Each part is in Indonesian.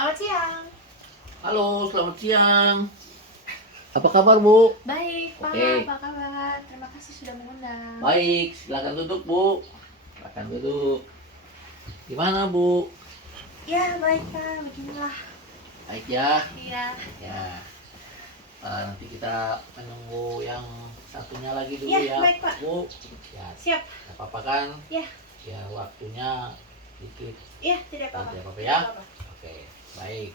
Selamat siang. Halo, selamat siang. Apa kabar, Bu? Baik, Pak. Oke. Apa kabar? Terima kasih sudah mengundang. Baik, silakan duduk, Bu. Silakan duduk. Gimana, Bu? Ya, baik, Pak. Beginilah. Baik ya. Iya. Ya. Nanti kita menunggu yang satunya lagi dulu Ya, ya, baik, Pak. Bu. Ya, Siap. nggak apa-apa kan? Ya. Ya, waktunya dikit. Iya, tidak apa-apa. Tidak apa-apa Tidak ya? apa-apa. Oke, baik.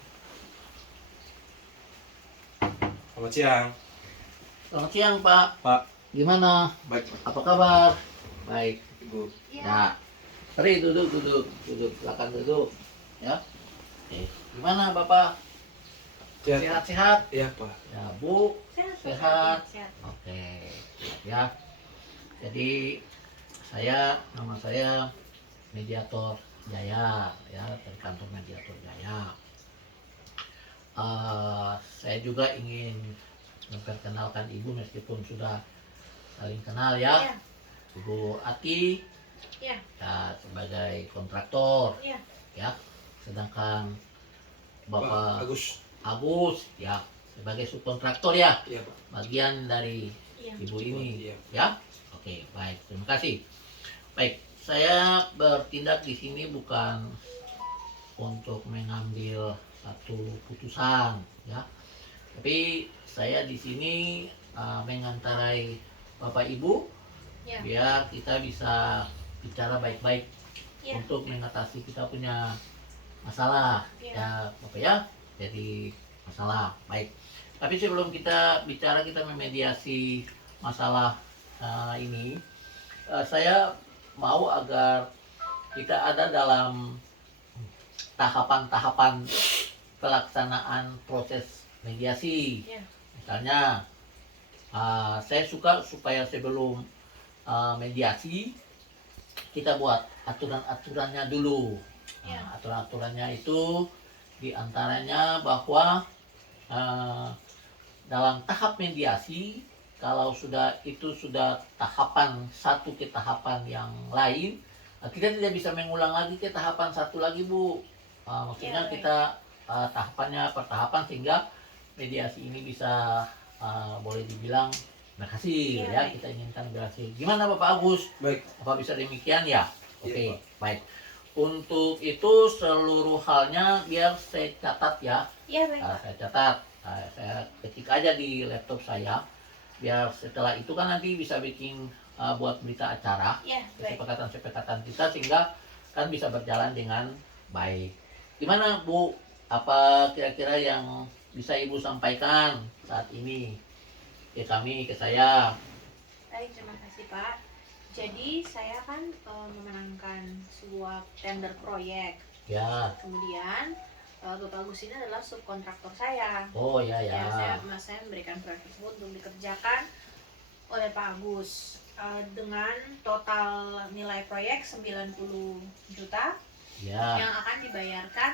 Selamat siang, Selamat siang, Pak. Pak. Gimana? Baik, Apa kabar? Baik. Ibu. Iya. Ya. Mari duduk. Silakan duduk. Ya. Oke. Gimana, Bapak? Sehat. Sehat-sehat? Iya, Pak. Ya, Bu. Sehat. Pak. Sehat. Sehat. Oke. Ya. Jadi nama saya Mediator Jaya, ya, dari kantor Mediator Jaya. Saya juga ingin memperkenalkan Ibu meskipun sudah saling kenal ya. Iya. Ibu Ati Iya. ya, sebagai kontraktor Iya. ya, sedangkan Pak Bapak Agus. Agus ya sebagai subkontraktor ya, Iya, Pak. bagian dari Iya. ibu ini Iya. ya. Oke, baik, terima kasih. Baik, saya bertindak di sini bukan untuk mengambil satu putusan ya, tapi saya di sini mengantarai Bapak Ibu Iya. biar kita bisa bicara baik-baik Iya. untuk mengatasi kita punya masalah Iya. ya Bapak ya. Jadi masalah baik, tapi sebelum kita bicara kita memediasi masalah ini, saya mau agar kita ada dalam tahapan-tahapan pelaksanaan proses mediasi. Iya. Misalnya saya suka supaya sebelum mediasi kita buat aturan-aturannya dulu. Ya. Aturan-aturannya itu diantaranya bahwa dalam tahap mediasi, kalau itu sudah tahapan satu ke tahapan yang lain, kita tidak bisa mengulang lagi ke tahapan satu lagi, Bu. Maksudnya Ya, baik. kita tahapannya per tahapan sehingga mediasi ini bisa boleh dibilang berhasil Ya, ya, baik. kita inginkan berhasil. Gimana Bapak Agus? Baik. Apa bisa demikian ya? Oke, Iya, Pak. baik. Untuk itu seluruh halnya biar saya catat ya. Iya, baik, Pak. Saya catat. Saya ketik aja di laptop saya. Biar setelah itu kan nanti bisa bikin buat berita acara, Iya, baik. kesepakatan-kesepakatan kita sehingga kan bisa berjalan dengan baik. Gimana Bu? Apa kira-kira yang bisa Ibu sampaikan saat ini ke kami, ke saya? Baik, terima kasih, Pak. Jadi saya kan memenangkan sebuah tender proyek. Ya. Kemudian Bapak Agus ini adalah subkontraktor saya. Oh ya Ya, ya. saya memberikan proyek tersebut untuk dikerjakan oleh Pak Agus dengan total nilai proyek 90 juta Ya. yang akan dibayarkan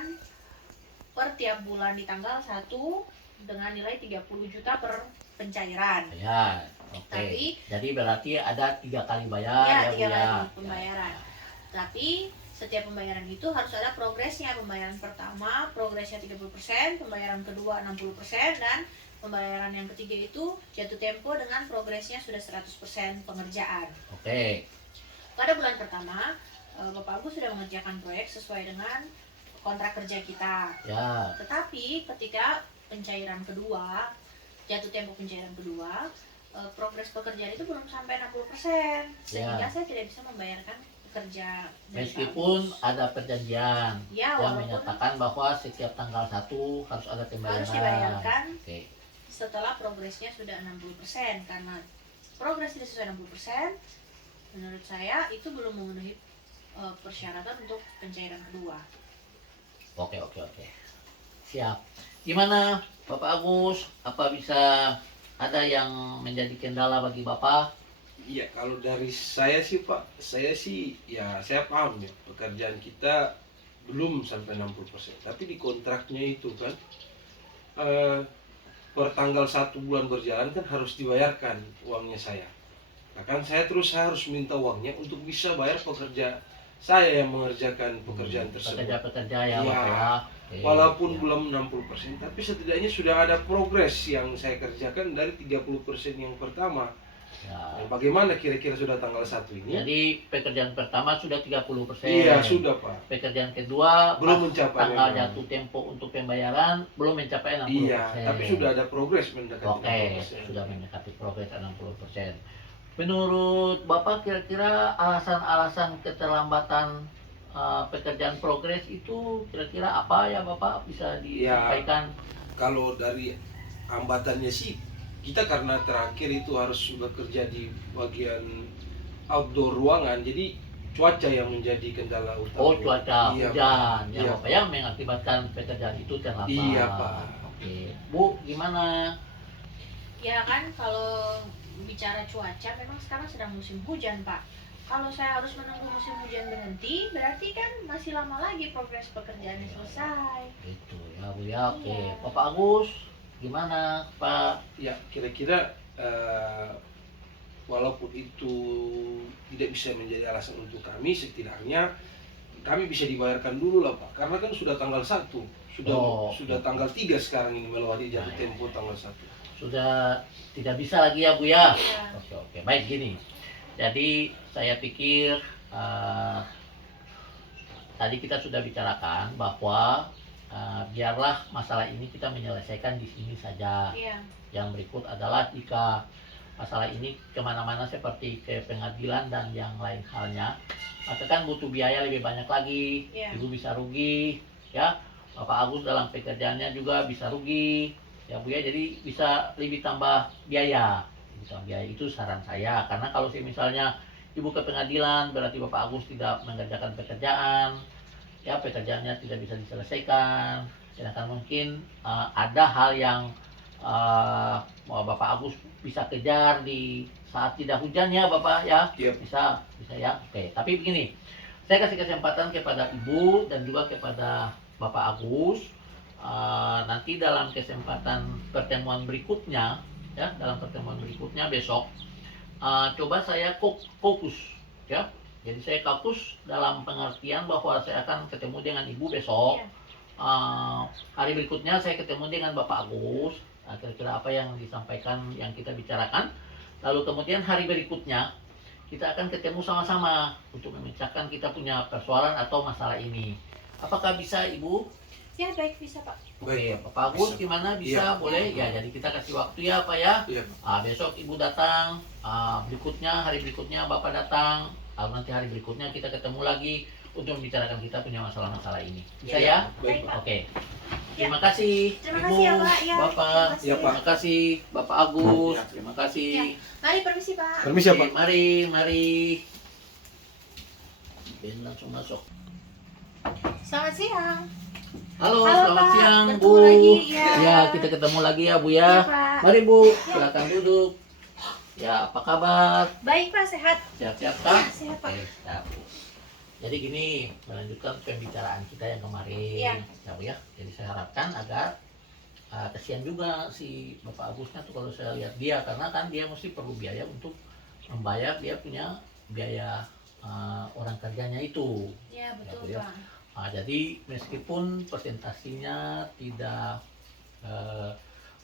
per tiap bulan di tanggal 1 dengan nilai 30 juta per pencairan. Ya. Oke. Tapi- Jadi berarti ada 3 kali bayar Ya, ya Bu 3 ya. kali pembayaran. Tapi setiap pembayaran itu harus ada progresnya. Pembayaran pertama progresnya 30%, pembayaran kedua 60%, dan pembayaran yang ketiga itu jatuh tempo dengan progresnya sudah 100% pengerjaan. Oke. Pada bulan pertama, Bapak Agus sudah mengerjakan proyek sesuai dengan kontrak kerja kita. Ya. Tetapi ketika pencairan kedua, jatuh tempo pencairan kedua, progres pekerjaan itu belum sampai 60%, sehingga saya tidak bisa membayarkan pekerja dari Meskipun Pak Agus. ada perjanjian Ya, yang walaupun menyatakan bahwa setiap tanggal 1 harus ada pembayaran. harus dibayarkan Oke. setelah progresnya sudah 60%, karena progres tidak sesuai 60%, menurut saya itu belum memenuhi persyaratan untuk pencairan kedua. Oke. Siap. Gimana Bapak Agus? Apa bisa ada yang menjadi kendala bagi Bapak? Iya, kalau dari saya sih, Pak, saya paham ya, pekerjaan kita belum sampai 60%. Tapi di kontraknya itu kan per tanggal 1 bulan berjalan kan harus dibayarkan uangnya saya. Nah kan saya harus minta uangnya untuk bisa bayar pekerja saya yang mengerjakan pekerjaan tersebut. Pekerja-pekerja ya Iya. Bapak ya. Walaupun Ya. belum 60%, tapi setidaknya sudah ada progres yang saya kerjakan dari 30% yang pertama. Ya. Nah, bagaimana kira-kira sudah tanggal 1 ini? Jadi pekerjaan pertama sudah 30%. Iya, sudah Pak. Pekerjaan kedua Belum pas mencapai tanggal memang. jatuh tempo untuk pembayaran belum mencapai 60%. Iya, tapi sudah ada progres mendekati Oke, 60%. sudah mendekati progres 60%. Menurut Bapak kira-kira alasan-alasan keterlambatan pekerjaan progres itu kira-kira apa ya Bapak bisa disampaikan? Kalau dari hambatannya sih, kita karena terakhir itu harus bekerja di bagian outdoor ruangan, jadi cuaca yang menjadi kendala utama. Oh, cuaca Iya, hujan Pak. ya Iya, Bapak yang mengakibatkan pekerjaan itu terlambat. Iya, Pak. Oke, Bu gimana? Ya kan, kalau bicara cuaca memang sekarang sedang musim hujan, Pak. Kalau saya harus menunggu musim hujan berhenti, berarti kan masih lama lagi progres pekerjaannya selesai. Itu ya Bu ya. Oke, Iya. Bapak Agus gimana Pak? Ya, kira-kira walaupun itu tidak bisa menjadi alasan untuk kami, setidaknya kami bisa dibayarkan dulu lah Pak. Karena kan sudah tanggal 1, sudah tanggal 3 sekarang ini melewati jatuh tempo tanggal 1. Sudah tidak bisa lagi ya Bu ya. Iya. Oke, baik gini. Jadi saya pikir tadi kita sudah bicarakan bahwa biarlah masalah ini kita menyelesaikan di sini saja. Iya. Yang berikut adalah jika masalah ini kemana-mana seperti ke pengadilan dan yang lain halnya, maka kan butuh biaya lebih banyak lagi. Iya. Ibu bisa rugi, ya. Bapak Agus dalam pekerjaannya juga bisa rugi, ya Bu ya. Jadi bisa lebih tambah biaya. Biaya itu saran saya, karena kalau misalnya Ibu ke pengadilan berarti Bapak Agus tidak mengerjakan pekerjaan, ya pekerjaannya tidak bisa diselesaikan. Sedangkan mungkin ada hal yang Bapak Agus bisa kejar di saat tidak hujan ya Bapak ya. Yep. Bisa ya. Oke, tapi begini, saya kasih kesempatan kepada Ibu dan juga kepada Bapak Agus nanti dalam kesempatan pertemuan berikutnya, ya dalam pertemuan berikutnya besok coba saya fokus ya. Jadi saya fokus dalam pengertian bahwa saya akan ketemu dengan Ibu besok. Iya. Hari berikutnya saya ketemu dengan Bapak Agus. Kira-kira apa yang disampaikan yang kita bicarakan. Lalu kemudian hari berikutnya kita akan ketemu sama-sama untuk memecahkan kita punya persoalan atau masalah ini. Apakah bisa Ibu? Ya, baik, bisa Pak. Oke, Bapak Agus gimana bisa? Iya. Boleh? Ya, jadi kita kasih waktu ya Pak ya. Iya. Besok Ibu datang, berikutnya hari berikutnya Bapak datang, lalu nanti hari berikutnya kita ketemu lagi untuk membicarakan kita punya masalah-masalah ini. Bisa Iya. ya? Baik, Pak. Oke. Terima kasih Terima Ibu, kasih ya, Pak. Ya, Bapak. terima kasih. Ya, Pak. Terima kasih Bapak Agus. Ya. Terima kasih. Ya. Mari permisi Pak. Permisi ya, Oke, Pak. mari. Ben langsung masuk. Selamat siang. Halo, Halo, selamat Pak. siang Bertemu Bu. lagi, ya. Ya, kita ketemu lagi ya Bu Iya, ya. Pak. Mari Bu, silakan duduk. Ya, apa kabar? Baik Pak, sehat. Siap-siap Ya, kan? sehat Pak. Oke, siap. Jadi gini, melanjutkan pembicaraan kita yang kemarin. Iya. Ya Bu ya. Jadi saya harapkan agar kasihan juga si Bapak Agusnya tuh kalau saya lihat dia, karena kan dia mesti perlu biaya untuk membayar dia punya biaya orang kerjanya itu. Ya, betul Ya, Bu ya. Pak. Jadi meskipun presentasinya tidak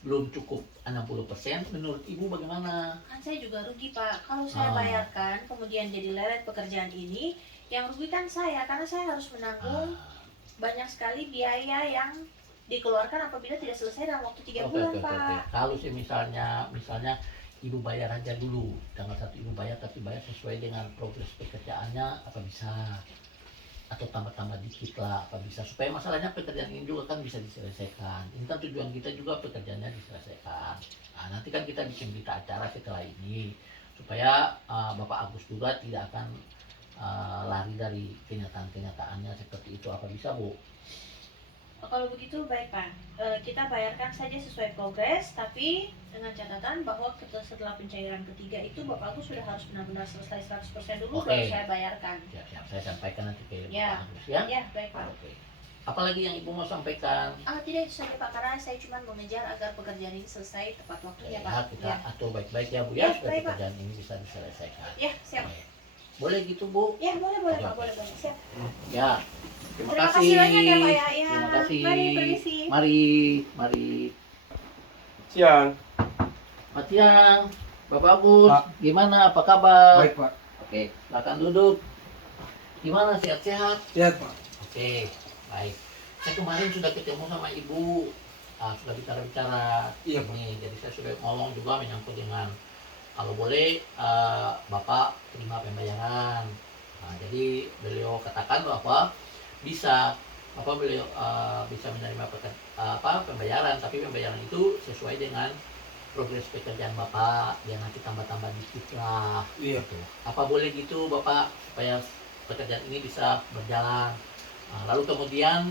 belum cukup 60%, menurut Ibu bagaimana? Kan saya juga rugi Pak. Kalau saya bayarkan, kemudian jadi lelet pekerjaan ini, yang rugi kan saya, karena saya harus menanggung banyak sekali biaya yang dikeluarkan apabila tidak selesai dalam waktu 3 bulan Pak. Kalau sih misalnya Ibu bayar aja dulu, tanggal 1 Ibu bayar, tapi bayar sesuai dengan progres pekerjaannya, apa bisa? Atau tambah-tambah dikit lah, apa bisa, supaya masalahnya pekerjaan ini juga kan bisa diselesaikan. Ini kan tujuan kita juga pekerjaannya diselesaikan. Nah, nanti kan kita bikin berita acara setelah ini supaya Bapak Agus juga tidak akan lari dari kenyataan-kenyataannya seperti itu. Apa bisa Bu? Kalau begitu baik Pak. Kita bayarkan saja sesuai progres, tapi dengan catatan bahwa setelah pencairan ketiga itu Bapak Agus sudah harus benar-benar selesai 100% dulu. Oke. Baru saya bayarkan. Ya, saya sampaikan nanti ke Ya. Bapak Agus ya. Ya, baik Pak. Oke. Apalagi yang Ibu mau sampaikan? Tidak, itu saja Pak, karena saya cuma mengejar agar pekerjaan ini selesai tepat waktunya Pak. Kita atur baik-baik ya Bu Ya, ya, supaya baik, Pak. pekerjaan ini bisa diselesaikan. Ya, siap. Boleh gitu Bu? Ya, boleh Oke, Pak, oke. boleh. Siap. Ya. Terima kasih banyak ya Pak ya. Terima kasih. kasih. Mari, permisi. Mari. Siang. Selamat siang, Bapak Agus. Pak. Gimana? Apa kabar? Baik, Pak. Oke, silakan duduk. Gimana? Sehat-sehat? Sehat, Pak. Oke, baik. Saya kemarin sudah ketemu sama Ibu, sudah bicara-bicara. Iya, Pak. Ini, jadi saya sudah ngomong juga menyangkut dengan kalau boleh Bapak terima pembayaran. Nah, jadi beliau katakan bahwa bisa beliau bisa menerima pembayaran, tapi pembayaran itu sesuai dengan progres pekerjaan Bapak, ya nanti tambah-tambah dikit lah. Iya. Gitu. Apa boleh gitu Bapak supaya pekerjaan ini bisa berjalan? Nah, lalu kemudian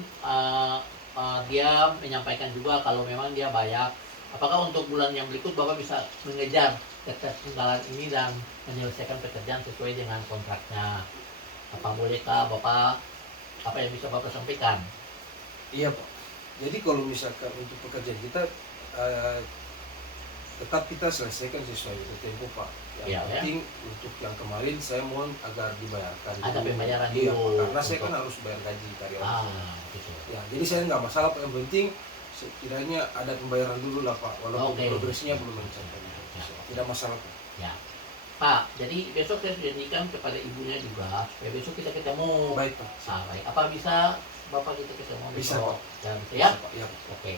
dia menyampaikan juga kalau memang dia bayar, apakah untuk bulan yang berikut Bapak bisa mengejar ketertinggalan ini dan menyelesaikan pekerjaan sesuai dengan kontraknya? Apa bolehkah Bapak, apa yang bisa Bapak sampaikan? Iya, Pak. Jadi kalau misalkan untuk pekerjaan kita tetap kita selesaikan sesuai tempo, Pak. Yang Iya, penting untuk yang kemarin saya mohon agar dibayarkan. Ada dulu. pembayaran Iya, dulu. Pak. Karena saya Untuk- kan harus bayar gaji karyawan. Gitu. Ya, jadi saya nggak masalah, Pak. Yang penting setidaknya ada pembayaran dulu lah, Pak. Walaupun Oke. progresnya belum mencapai. Ya. Tidak masalah, Pak. Ya, Pak. Jadi besok saya janjikan kepada ibunya juga supaya besok kita ketemu. Baik, Pak. Baik. Apa bisa Bapak kita ketemu Bisa, besok? Pak. Ya, bisa ya? Bisa, Pak. Ya, Pak. Oke.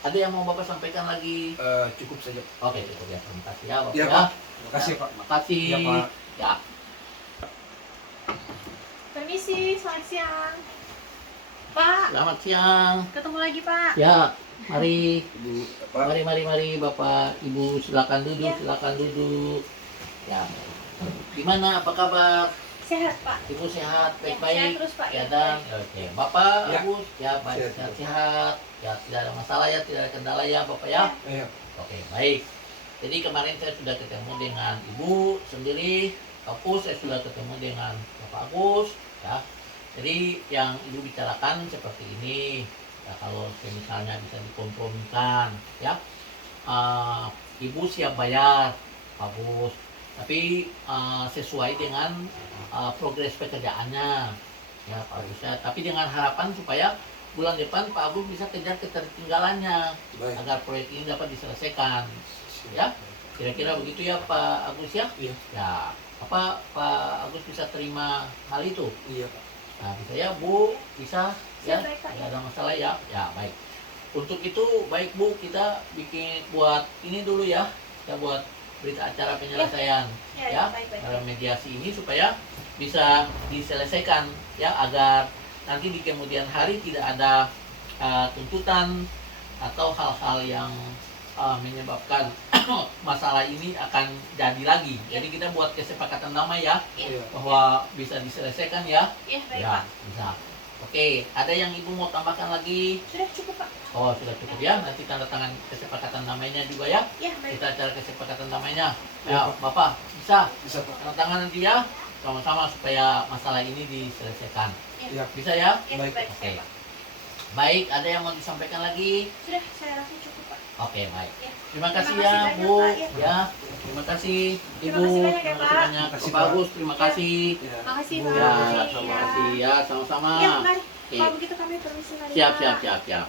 Ada yang mau Bapak sampaikan lagi? Cukup saja. Oke, cukup ya. Terima kasih ya, Bapak. Iya, ya. Pak. Terima kasih, Pak. Terima kasih. Iya, Pak. Ya. Permisi, selamat siang. Pak, Selamat siang. ketemu lagi Pak. Ya, mari. Ibu, Pak. Mari Bapak, Ibu silakan duduk, Ya. silakan duduk. Ya. Gimana? Apa kabar? Sehat Pak. Ibu sehat, Ya, sehat baik-baik. terus Pak. Ya dan, oke. Bapak, Ya. Agus, ya baik, Sehat, sehat. Ya tidak ada masalah ya, tidak ada kendala ya, Bapak ya. Iya. Oke, baik. Jadi kemarin saya sudah ketemu dengan Ibu sendiri, Agus, saya sudah ketemu dengan Bapak Agus, ya. Jadi yang Ibu bicarakan seperti ini, ya kalau misalnya bisa dikompromikan, ya. Ibu siap bayar, Pak Agus, tapi sesuai dengan progres pekerjaannya, ya Pak Agus ya. Tapi dengan harapan supaya bulan depan Pak Agus bisa kejar ketertinggalannya Baik. agar proyek ini dapat diselesaikan. Ya, kira-kira begitu ya Pak Agus ya. Iya. Ya, apa Pak Agus bisa terima hal itu? Iya, Pak. Nah, bisa ya Bu, bisa ya, Siap, baik, Pak, tidak ya. ada masalah ya. Ya baik. Untuk itu baik Bu, kita bikin buat ini dulu ya, kita buat berita acara penyelesaian Ya, ya baik. dalam mediasi ini supaya bisa diselesaikan ya, agar nanti di kemudian hari tidak ada tuntutan atau hal-hal yang menyebabkan masalah ini akan jadi lagi. Ya. Jadi kita buat kesepakatan damai ya, Iya. bahwa bisa diselesaikan ya. Ya, baik Ya, Pak. bisa. Oke, ada yang Ibu mau tambahkan lagi? Sudah cukup Pak. Oh, sudah cukup ya. Nanti tanda tangan kesepakatan damainya juga ya. Ya, baik. Kita acara kesepakatan damainya. Ya, Ya, Bapak, bisa Bisa, Pak. tanda tangan nanti ya, sama-sama supaya masalah ini diselesaikan. Iya. Bisa ya? Ya, Baik. baik. Oke. Pak. Baik, ada yang mau disampaikan lagi? Sudah, saya rasa cukup Pak. Oke, baik. Ya. Terima kasih Terima ya, kasih banyak, Bu. Pak, ya. Ya, terima kasih Terima Ibu. kasih banyak ya, Terima kasih Pak. banyak. Terima kasih, Pak Pak. Agus, terima kasih. Ya. Makasih, Bu. Pak. Ya, Iya. terima kasih ya, sama-sama. Ya, mari. Oke. Kalau begitu kami permisi mari. Siap, Pak. siap, siap, siap.